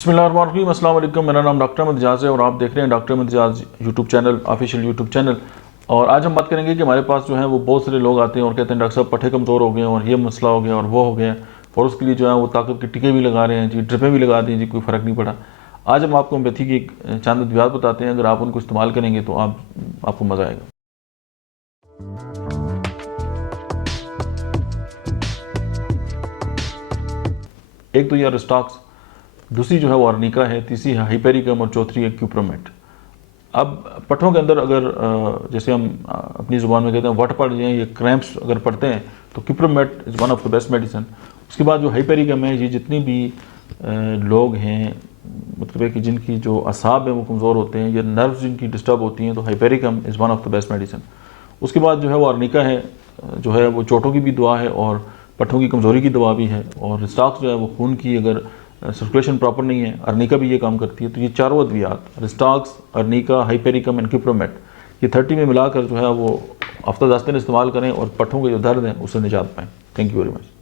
बिस्मिल्लाहिर्रहमानिर्रहीम, अस्सलाम वालेकुम। मेरा नाम डॉक्टर अहमद एजाज है और आप देख रहे हैं doctor Ahmad Ejaz YouTube channel, official YouTube channel. और आज हम बात करेंगे कि हमारे पास जो है वो बहुत सारे लोग आते हैं और कहते हैं डॉक्टर साहब पट्ठे कमज़ोर हो गए और ये मसला हो गया और वो हो गया, और उसके लिए जो है वो ताकत के टीके भी लगा रहे हैं जी, ड्रिपें भी लगा दी जी, कोई फ़र्क नहीं पड़ा। आज हम आपको होम्योपैथी की चंद अद्वियात बताते हैं, अगर आप उनको इस्तेमाल करेंगे तो आपको मज़ा आएगा। एक तो ये अरिस्टॉक्स, दूसरी जो है वो अर्निका है, तीसरी है हाइपेरिकम और चौथी है क्यूप्रोमेट। अब पट्ठों के अंदर अगर जैसे हम अपनी ज़ुबान में कहते हैं वट पड़ जाएँ या क्रैम्प्स अगर पड़ते हैं तो Cupromate is one of the best medicine. उसके बाद जो हाइपेरिकम है, ये जितनी भी लोग हैं मतलब है कि जिनकी जो असाब है वो कमज़ोर होते हैं या नर्व्स जिनकी डिस्टर्ब होती हैं तो hypericum is one of the best medicine. उसके बाद जो है वो अर्निका है, जो है वो चोटों की भी दवा है और पट्ठों की कमज़ोरी की दवा भी है। और स्टॉक्स जो है वो खून की अगर सर्कुलेशन प्रॉपर नहीं है, अर्निका भी ये काम करती है। तो ये चारों अद्वियात रिस्टॉक्स, अर्निका, हाइपेरिकम एंड क्यूप्रोमेट, ये 30 में मिलाकर जो है वो हफ्ता 10 दिन इस्तेमाल करें और पट्ठों के जो दर्द हैं उससे निजात पाएँ। Thank you very much.